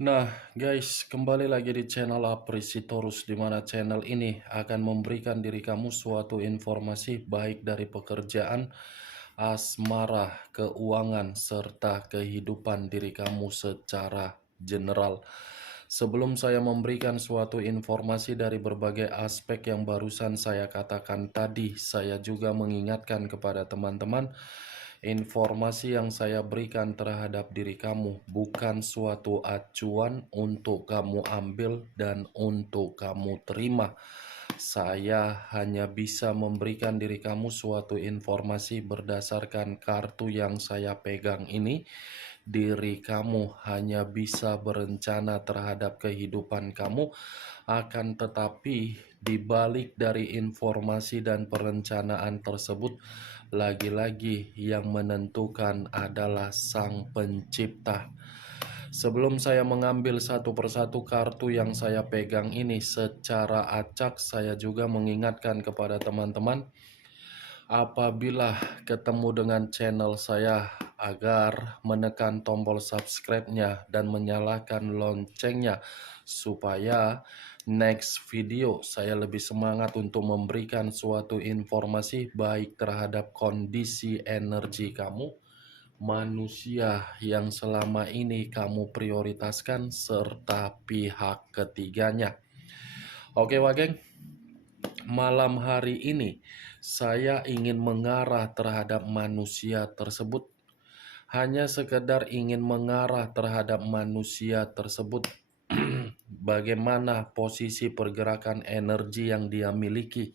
Nah, guys, kembali lagi di channel Apresitorus, di mana channel ini akan memberikan diri kamu suatu informasi baik dari pekerjaan, asmara, keuangan, serta kehidupan diri kamu secara general. Sebelum saya memberikan suatu informasi dari berbagai aspek yang barusan saya katakan tadi, saya juga mengingatkan kepada teman-teman, informasi yang saya berikan terhadap diri kamu bukan suatu acuan untuk kamu ambil dan untuk kamu terima. Saya hanya bisa memberikan diri kamu suatu informasi berdasarkan kartu yang saya pegang ini. Diri kamu hanya bisa berencana terhadap kehidupan kamu, akan tetapi di balik dari informasi dan perencanaan tersebut, lagi-lagi yang menentukan adalah Sang Pencipta. Sebelum saya mengambil satu persatu kartu yang saya pegang ini secara acak, saya juga mengingatkan kepada teman-teman, apabila ketemu dengan channel saya, agar menekan tombol subscribe-nya dan menyalakan loncengnya, supaya next video saya lebih semangat untuk memberikan suatu informasi baik terhadap kondisi energi kamu, manusia yang selama ini kamu prioritaskan, serta pihak ketiganya. Oke, Wageng, malam hari ini saya ingin mengarah terhadap manusia tersebut. Hanya sekedar ingin mengarah terhadap manusia tersebut. Bagaimana posisi pergerakan energi yang dia miliki,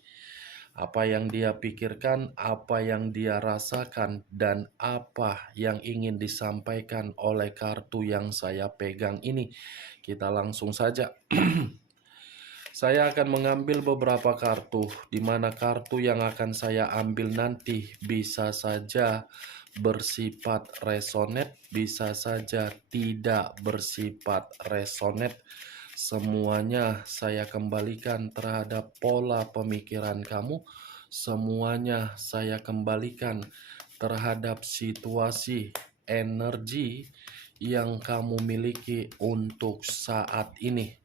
apa yang dia pikirkan, apa yang dia rasakan, dan apa yang ingin disampaikan oleh kartu yang saya pegang ini. Kita langsung saja. Saya akan mengambil beberapa kartu, di mana kartu yang akan saya ambil nanti bisa saja bersifat resonate, bisa saja tidak bersifat resonate. Semuanya saya kembalikan terhadap pola pemikiran kamu. Semuanya saya kembalikan terhadap situasi energi yang kamu miliki untuk saat ini.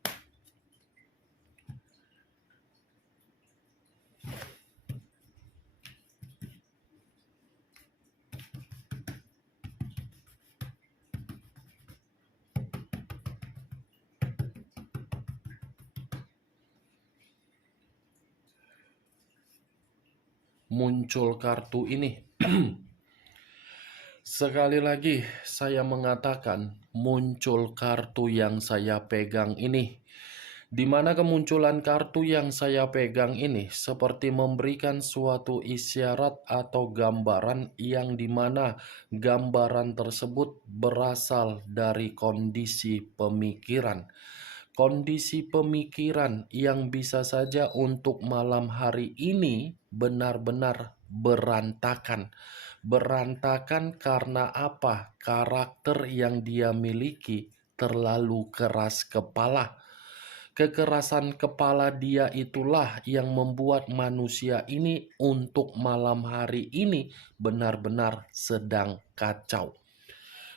Muncul kartu ini. Sekali lagi saya mengatakan, muncul kartu yang saya pegang ini. Di mana kemunculan kartu yang saya pegang ini seperti memberikan suatu isyarat atau gambaran, yang dimana gambaran tersebut berasal dari kondisi pemikiran. Kondisi pemikiran yang bisa saja untuk malam hari ini benar-benar berantakan. Berantakan karena apa? Karakter yang dia miliki terlalu keras kepala. Kekerasan kepala dia itulah yang membuat manusia ini untuk malam hari ini benar-benar sedang kacau.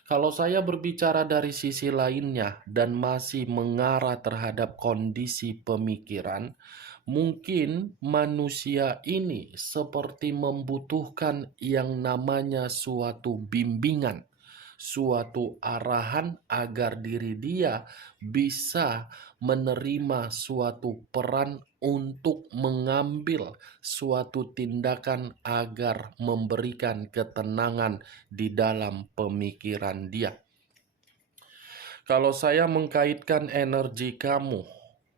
Kalau saya berbicara dari sisi lainnya dan masih mengarah terhadap kondisi pemikiran, mungkin manusia ini seperti membutuhkan yang namanya suatu bimbingan, suatu arahan agar diri dia bisa menerima suatu peran untuk mengambil suatu tindakan agar memberikan ketenangan di dalam pemikiran dia. Kalau saya mengkaitkan energi kamu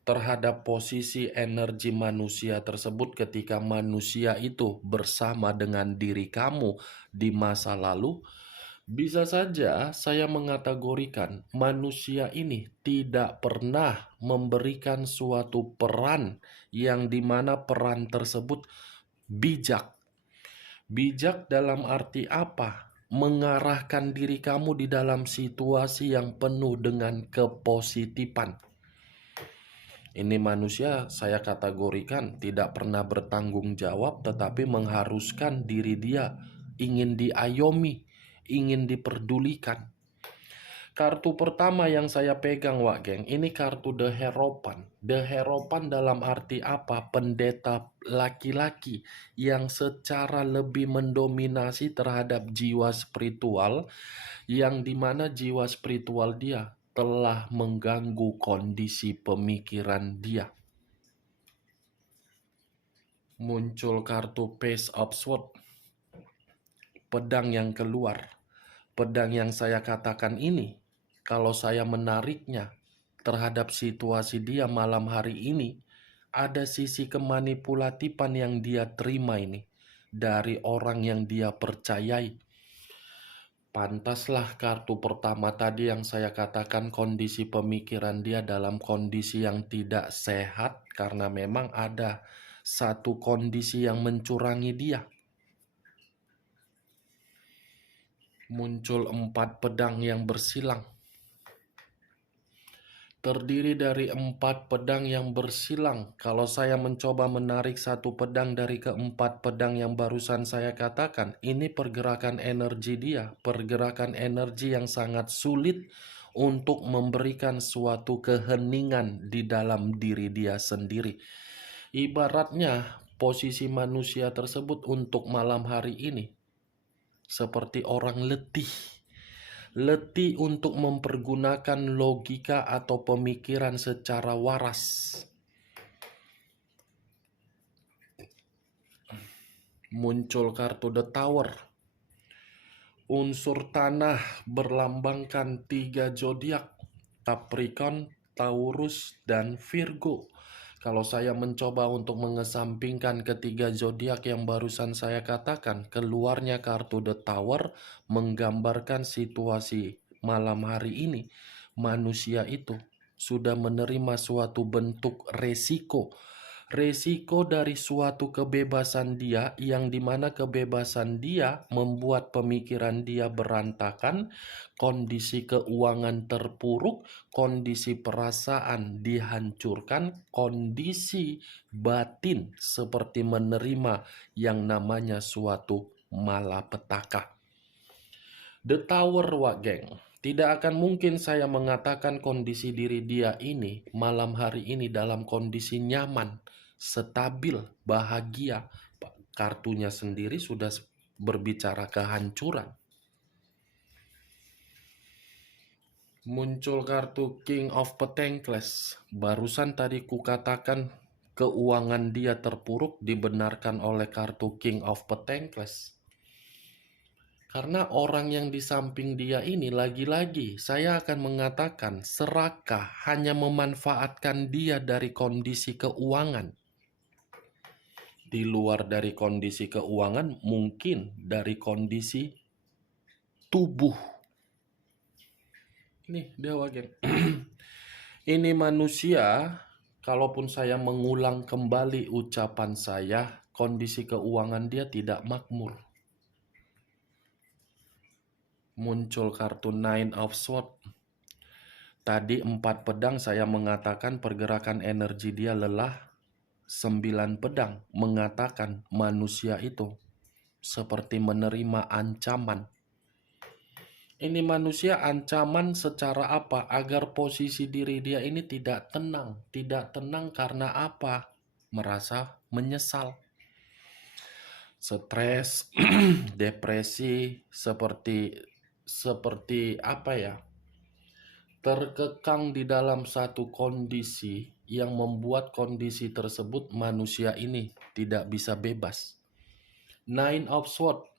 terhadap posisi energi manusia tersebut ketika manusia itu bersama dengan diri kamu di masa lalu, bisa saja saya mengategorikan manusia ini tidak pernah memberikan suatu peran yang dimana peran tersebut bijak. Bijak dalam arti apa? Mengarahkan diri kamu di dalam situasi yang penuh dengan kepositifan. Ini manusia saya kategorikan tidak pernah bertanggung jawab, tetapi mengharuskan diri dia ingin diayomi, ingin diperdulikan. Kartu pertama yang saya pegang, Wak Geng, ini kartu The Hierophant. The Hierophant dalam arti apa? Pendeta laki-laki yang secara lebih mendominasi terhadap jiwa spiritual, yang dimana jiwa spiritual dia telah mengganggu kondisi pemikiran dia. Muncul kartu Page of Swords, pedang yang keluar. Pedang yang saya katakan ini, kalau saya menariknya terhadap situasi dia malam hari ini, ada sisi kemanipulatifan yang dia terima ini dari orang yang dia percayai. Pantaslah kartu pertama tadi yang saya katakan kondisi pemikiran dia dalam kondisi yang tidak sehat karena memang ada satu kondisi yang mencurangi dia. Muncul 4 pedang yang bersilang. Terdiri dari 4 pedang yang bersilang. Kalau saya mencoba menarik satu pedang dari keempat pedang yang barusan saya katakan, ini pergerakan energi dia, pergerakan energi yang sangat sulit untuk memberikan suatu keheningan di dalam diri dia sendiri. Ibaratnya posisi manusia tersebut untuk malam hari ini seperti orang letih. Letih untuk mempergunakan logika atau pemikiran secara waras. Muncul kartu The Tower. Unsur tanah berlambangkan 3 zodiak, Capricorn, Taurus, dan Virgo. Kalau saya mencoba untuk mengesampingkan ketiga zodiak yang barusan saya katakan, keluarnya kartu The Tower menggambarkan situasi malam hari ini. Manusia itu sudah menerima suatu bentuk resiko. Resiko dari suatu kebebasan dia, yang dimana kebebasan dia membuat pemikiran dia berantakan, kondisi keuangan terpuruk, kondisi perasaan dihancurkan, kondisi batin seperti menerima yang namanya suatu malapetaka. The Tower, Wak Geng. Tidak akan mungkin saya mengatakan kondisi diri dia ini malam hari ini dalam kondisi nyaman, stabil, bahagia. Kartunya sendiri sudah berbicara kehancuran. Muncul kartu King of Pentacles. Barusan tadi kukatakan keuangan dia terpuruk dibenarkan oleh kartu King of Pentacles. Karena orang yang di samping dia ini lagi-lagi saya akan mengatakan serakah, hanya memanfaatkan dia dari kondisi keuangan. Di luar dari kondisi keuangan, mungkin dari kondisi tubuh. Nih dia wagen. Ini manusia, kalaupun saya mengulang kembali ucapan saya, kondisi keuangan dia tidak makmur. Muncul kartu Nine of Swords. Tadi 4 pedang saya mengatakan pergerakan energi dia lelah. 9 pedang mengatakan manusia itu seperti menerima ancaman. Ini manusia ancaman secara apa? Agar posisi diri dia ini tidak tenang. Tidak tenang karena apa? Merasa menyesal. Stres, depresi, seperti apa ya? Terkekang di dalam satu kondisi yang membuat kondisi tersebut manusia ini tidak bisa bebas. Nine of Swords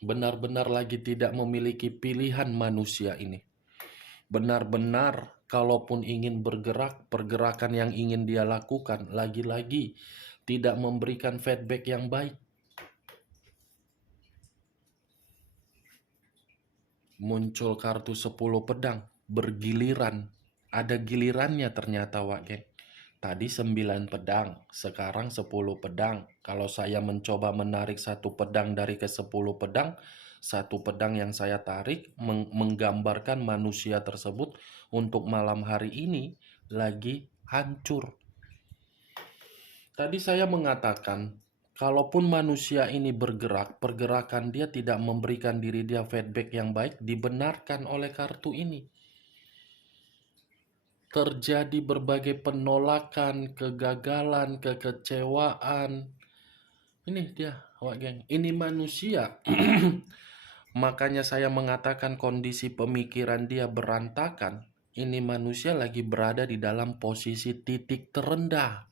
benar-benar lagi tidak memiliki pilihan manusia ini. Benar-benar kalaupun ingin bergerak, pergerakan yang ingin dia lakukan lagi-lagi tidak memberikan feedback yang baik. Muncul kartu 10 pedang. Bergiliran, ada gilirannya ternyata, Wak Geng. Tadi 9 pedang, sekarang 10 pedang. Kalau saya mencoba menarik satu pedang dari ke 10 pedang, satu pedang yang saya tarik menggambarkan manusia tersebut untuk malam hari ini lagi hancur. Tadi saya mengatakan Kalaupun manusia ini bergerak, pergerakan dia tidak memberikan diri dia feedback yang baik, dibenarkan oleh kartu ini. Terjadi berbagai penolakan, kegagalan, kekecewaan. Ini dia, Wak Geng. Ini manusia. Makanya saya mengatakan kondisi pemikiran dia berantakan. Ini manusia lagi berada di dalam posisi titik terendah.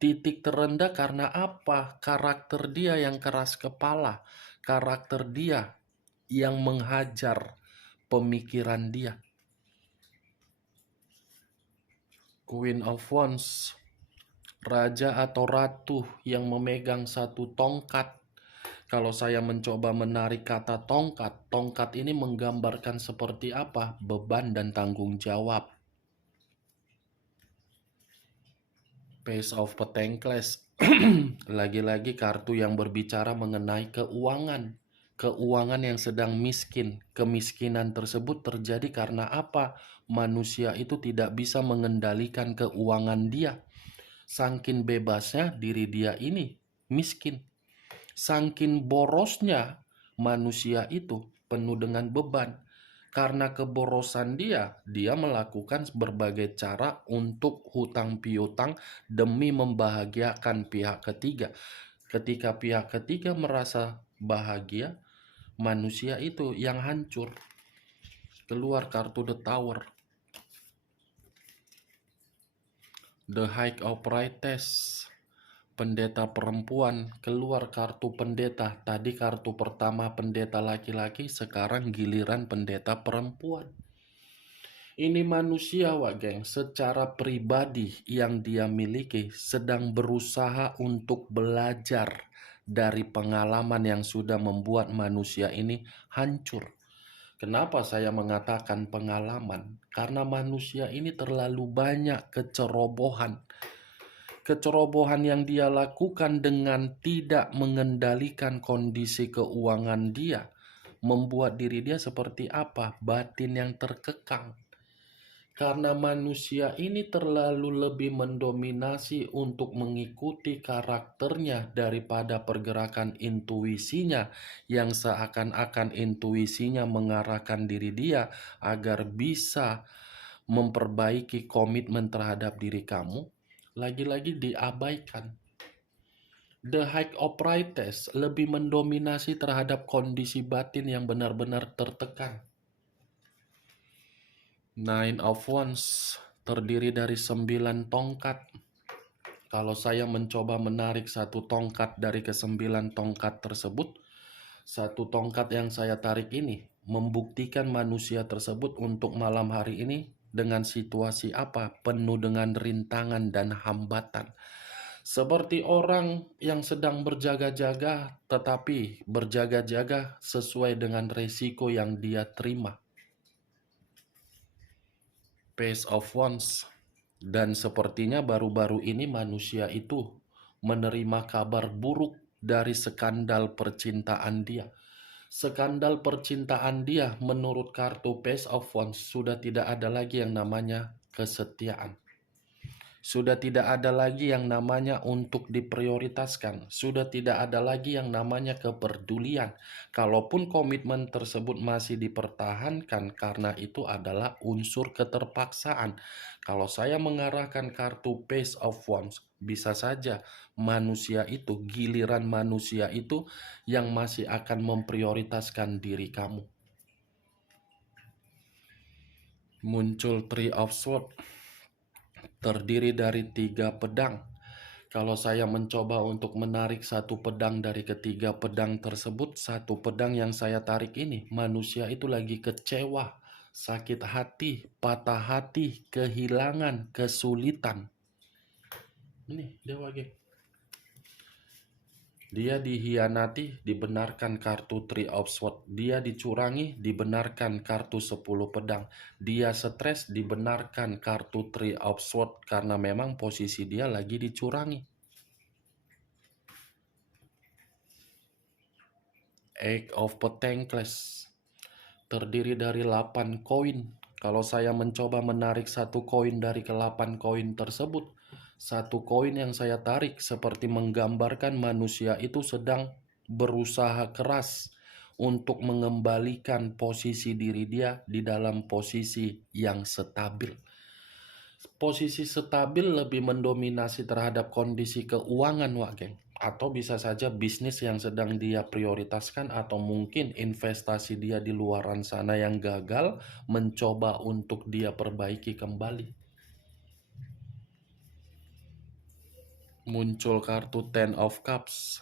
Titik terendah karena apa? Karakter dia yang keras kepala. Karakter dia yang menghajar pemikiran dia. Queen of Wands, raja atau ratu yang memegang satu tongkat. Kalau saya mencoba menarik kata tongkat, tongkat ini menggambarkan seperti apa? Beban dan tanggung jawab. Page of Pentacles. Lagi-lagi kartu yang berbicara mengenai keuangan. Keuangan yang sedang miskin. Kemiskinan tersebut terjadi karena apa? Manusia itu tidak bisa mengendalikan keuangan dia. Saking bebasnya diri dia ini miskin. Saking borosnya manusia itu penuh dengan beban. Karena keborosan dia melakukan berbagai cara untuk hutang piutang demi membahagiakan pihak ketiga. Ketika pihak ketiga merasa bahagia, manusia itu yang hancur. Keluar kartu The Tower. The High of Priestess. Pendeta perempuan, keluar kartu pendeta. Tadi kartu pertama pendeta laki-laki, sekarang giliran pendeta perempuan. Ini manusia, Wak Geng, secara pribadi yang dia miliki sedang berusaha untuk belajar dari pengalaman yang sudah membuat manusia ini hancur. Kenapa saya mengatakan pengalaman? Karena manusia ini terlalu banyak kecerobohan. Kecerobohan yang dia lakukan dengan tidak mengendalikan kondisi keuangan dia membuat diri dia seperti apa? Batin yang terkekang. Karena manusia ini terlalu lebih mendominasi untuk mengikuti karakternya daripada pergerakan intuisinya, yang seakan-akan intuisinya mengarahkan diri dia agar bisa memperbaiki komitmen terhadap diri kamu, lagi-lagi diabaikan. The High of Priestess lebih mendominasi terhadap kondisi batin yang benar-benar tertekan. Nine of Wands terdiri dari 9 tongkat. Kalau saya mencoba menarik satu tongkat dari ke-9 tongkat tersebut, satu tongkat yang saya tarik ini membuktikan manusia tersebut untuk malam hari ini dengan situasi apa? Penuh dengan rintangan dan hambatan. Seperti orang yang sedang berjaga-jaga, tetapi berjaga-jaga sesuai dengan resiko yang dia terima. Page of Wands. Dan sepertinya baru-baru ini manusia itu menerima kabar buruk dari skandal percintaan dia. Skandal percintaan dia menurut kartu Page of Wands sudah tidak ada lagi yang namanya kesetiaan. Sudah tidak ada lagi yang namanya untuk diprioritaskan. Sudah tidak ada lagi yang namanya kepedulian. Kalaupun komitmen tersebut masih dipertahankan, karena itu adalah unsur keterpaksaan. Kalau saya mengarahkan kartu Page of Wands, bisa saja manusia itu, giliran manusia itu yang masih akan memprioritaskan diri kamu. Muncul Three of Swords. Terdiri dari 3 pedang. Kalau saya mencoba untuk menarik satu pedang dari ketiga pedang tersebut, satu pedang yang saya tarik ini, manusia itu lagi kecewa, sakit hati, patah hati, kehilangan, kesulitan. Ini Dewa Geng. Dia dihianati, dibenarkan kartu Three of Swords. Dia dicurangi, dibenarkan kartu 10 pedang. Dia stres, dibenarkan kartu Three of Swords karena memang posisi dia lagi dicurangi. Eight of Pentacles terdiri dari 8 koin. Kalau saya mencoba menarik satu koin dari ke-8 koin tersebut, Satu koin yang saya tarik seperti menggambarkan manusia itu sedang berusaha keras untuk mengembalikan posisi diri dia di dalam posisi yang stabil. Posisi stabil lebih mendominasi terhadap kondisi keuangan, Wak Geng. Atau bisa saja bisnis yang sedang dia prioritaskan, atau mungkin investasi dia di luaran sana yang gagal, mencoba untuk dia perbaiki kembali. Muncul kartu Ten of Cups.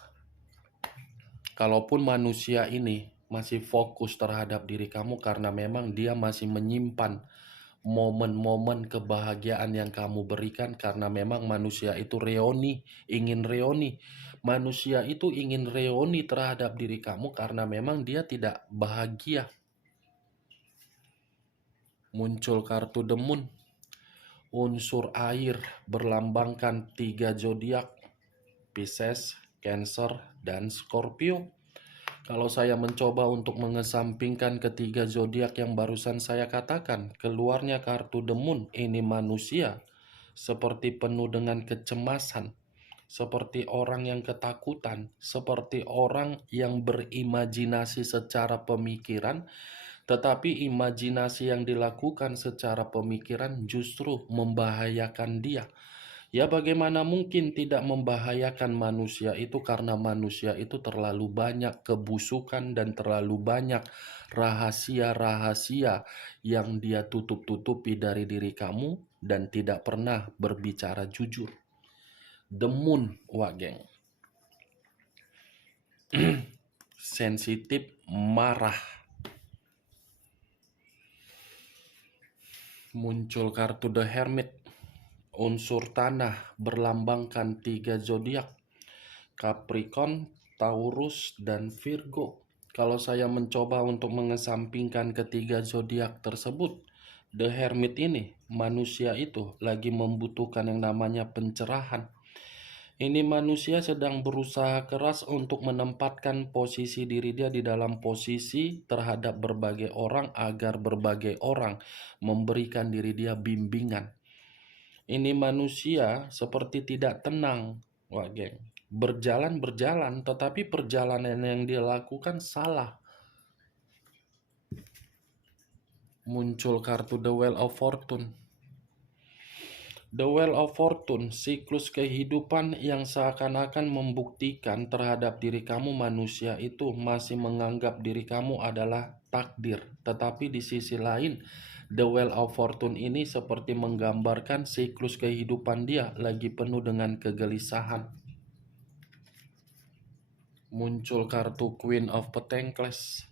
Kalaupun manusia ini masih fokus terhadap diri kamu karena memang dia masih menyimpan momen-momen kebahagiaan yang kamu berikan, karena memang manusia itu reoni, ingin reoni. Manusia itu ingin reoni terhadap diri kamu karena memang dia tidak bahagia. Muncul kartu The Moon. Unsur air berlambangkan 3 zodiak, Pisces, Cancer, dan Scorpio. Kalau saya mencoba untuk mengesampingkan ketiga zodiak yang barusan saya katakan, keluarnya kartu The Moon. Ini manusia seperti penuh dengan kecemasan, seperti orang yang ketakutan, seperti orang yang berimajinasi secara pemikiran, tetapi imajinasi yang dilakukan secara pemikiran justru membahayakan dia. Ya, bagaimana mungkin tidak membahayakan manusia itu, karena manusia itu terlalu banyak kebusukan dan terlalu banyak rahasia-rahasia yang dia tutup-tutupi dari diri kamu dan tidak pernah berbicara jujur. The Moon, Wak Geng. Sensitif, marah. Muncul kartu The Hermit. Unsur tanah berlambangkan 3 zodiak, Capricorn, Taurus, dan Virgo. Kalau saya mencoba untuk mengesampingkan ketiga zodiak tersebut, The Hermit ini, manusia itu lagi membutuhkan yang namanya pencerahan. Ini manusia sedang berusaha keras untuk menempatkan posisi diri dia di dalam posisi terhadap berbagai orang, agar berbagai orang memberikan diri dia bimbingan. Ini manusia seperti tidak tenang, Wak Geng. Berjalan-berjalan, tetapi perjalanan yang dia lakukan salah. Muncul kartu The Wheel of Fortune. The Wheel of Fortune, siklus kehidupan yang seakan-akan membuktikan terhadap diri kamu, manusia itu masih menganggap diri kamu adalah takdir. Tetapi di sisi lain, The Wheel of Fortune ini seperti menggambarkan siklus kehidupan dia lagi penuh dengan kegelisahan. Muncul kartu Queen of Pentacles.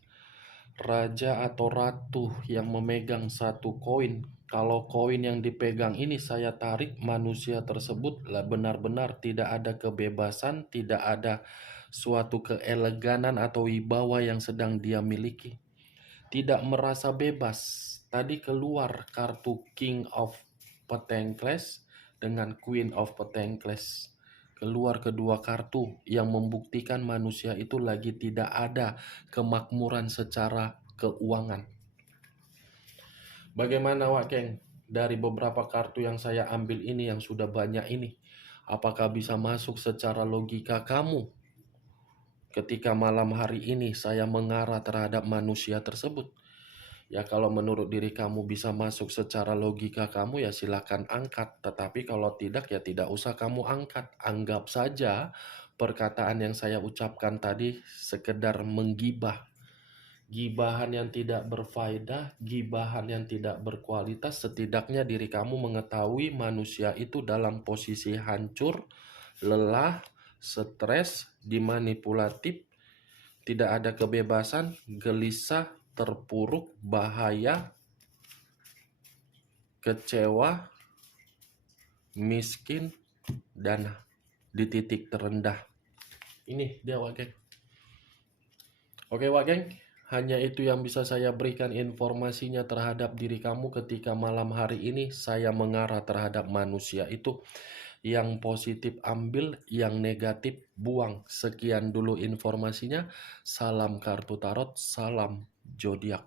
Raja atau ratu yang memegang satu koin. Kalau koin yang dipegang ini saya tarik, manusia tersebut benar-benar tidak ada kebebasan, tidak ada suatu keeleganan atau wibawa yang sedang dia miliki. Tidak merasa bebas. Tadi keluar kartu King of Pentacles dengan Queen of Pentacles. Keluar kedua kartu yang membuktikan manusia itu lagi tidak ada kemakmuran secara keuangan. Bagaimana, Wak Geng? Dari beberapa kartu yang saya ambil ini, yang sudah banyak ini, apakah bisa masuk secara logika kamu ketika malam hari ini saya mengarah terhadap manusia tersebut? Ya, kalau menurut diri kamu bisa masuk secara logika kamu, ya silakan angkat. Tetapi kalau tidak, ya tidak usah kamu angkat. Anggap saja perkataan yang saya ucapkan tadi sekedar menggibah. Gibahan yang tidak berfaedah, gibahan yang tidak berkualitas. Setidaknya diri kamu mengetahui manusia itu dalam posisi hancur, lelah, stres, dimanipulatif, tidak ada kebebasan, gelisah, terpuruk, bahaya, kecewa, miskin, dan di titik terendah. Ini dia, Wak Geng. Oke, Wak Geng, hanya itu yang bisa saya berikan informasinya terhadap diri kamu ketika malam hari ini saya mengarah terhadap manusia itu. Yang positif ambil, yang negatif buang. Sekian dulu informasinya. Salam kartu tarot, salam zodiak.